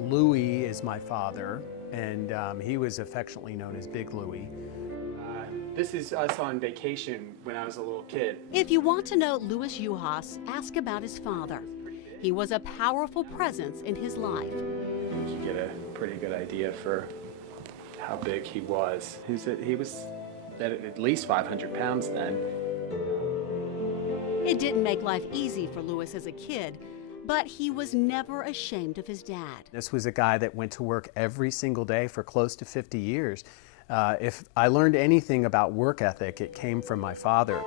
Louie is my father, and he was affectionately known as Big Louie. This is us on vacation when I was a little kid. If you want to know Louis Juhas, ask about his father. He was a powerful presence in his life. You can get a pretty good idea for how big he was. He was at least 500 pounds then. It didn't make life easy for Louis as a kid, but he was never ashamed of his dad. This was a guy that went to work every single day for close to 50 years. If I learned anything about work ethic, it came from my father.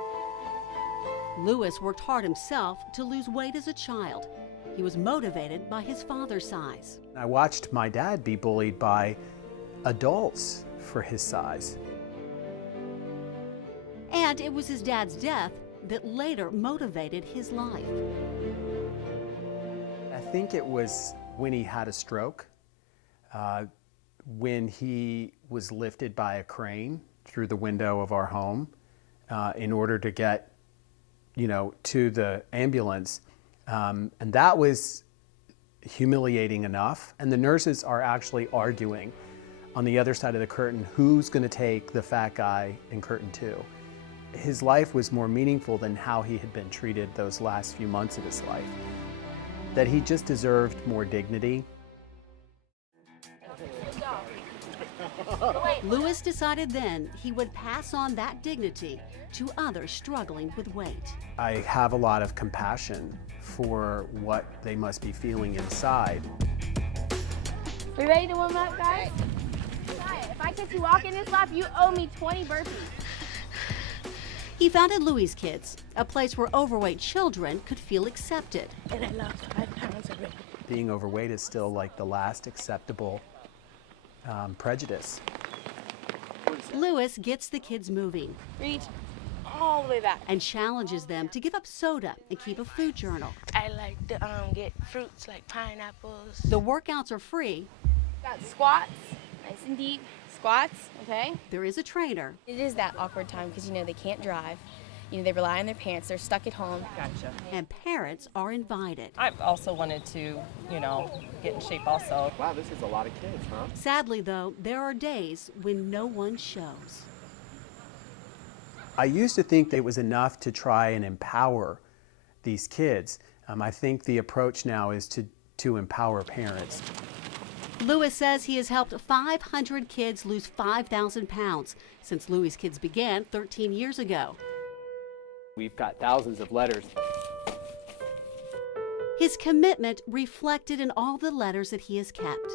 Louis worked hard himself to lose weight as a child. He was motivated by his father's size. I watched my dad be bullied by adults for his size. And it was his dad's death that later motivated his life. I think it was when he had a stroke, when he was lifted by a crane through the window of our home in order to get, to the ambulance. And that was humiliating enough. And the nurses are actually arguing on the other side of the curtain, who's going to take the fat guy in curtain 2. His life was more meaningful than how he had been treated those last few months of his life. That he just deserved more dignity. Louis decided then he would pass on that dignity to others struggling with weight. I have a lot of compassion for what they must be feeling inside. We ready to warm up, guys? If I catch you walking this lap, you owe me 20 burpees. He founded Louie's Kids, a place where overweight children could feel accepted. And I lost 5 pounds already. Being overweight is still like the last acceptable prejudice. Louis gets the kids moving. Reach all the way back. And challenges them to give up soda and keep a food journal. I like to get fruits like pineapples. The workouts are free. Got squats, nice and deep. Squats, okay? There is a trainer. It is that awkward time because, they can't drive. They rely on their parents. They're stuck at home. Gotcha. And parents are invited. I also wanted to, get in shape also. Wow, this is a lot of kids, huh? Sadly, though, there are days when no one shows. I used to think that it was enough to try and empower these kids. I think the approach now is to empower parents. Louis says he has helped 500 kids lose 5,000 pounds since Louie's Kids began 13 years ago. We've got thousands of letters. His commitment reflected in all the letters that he has kept.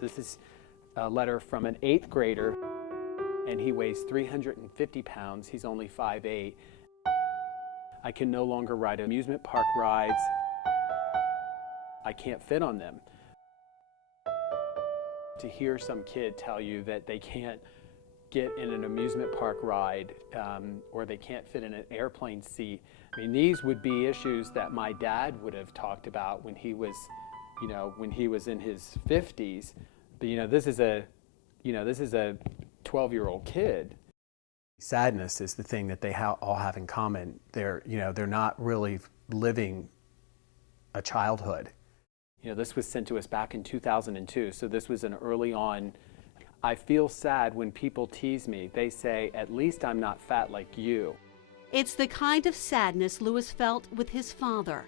This is a letter from an 8th grader, and he weighs 350 pounds. He's only 5'8". I can no longer ride amusement park rides. I can't fit on them. To hear some kid tell you that they can't get in an amusement park ride or they can't fit in an airplane seat. I mean, these would be issues that my dad would have talked about when he was, when he was in his 50s. But this is a 12-year-old kid. Sadness is the thing that they all have in common. They're not really living a childhood. This was sent to us back in 2002, so this was an early on. I feel sad when people tease me. They say, at least I'm not fat like you. It's the kind of sadness Louis felt with his father,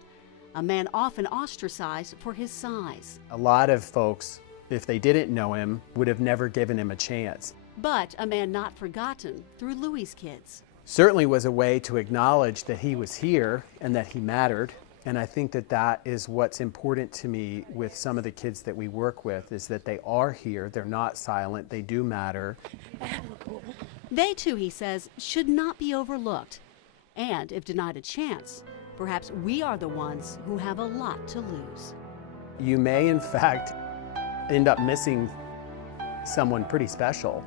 a man often ostracized for his size. A lot of folks, if they didn't know him, would have never given him a chance. But a man not forgotten through Louie's Kids. Certainly was a way to acknowledge that he was here and that he mattered. And I think that is what's important to me with some of the kids that we work with, is that they are here, they're not silent, they do matter. They too, he says, should not be overlooked. And if denied a chance, perhaps we are the ones who have a lot to lose. You may, in fact, end up missing someone pretty special.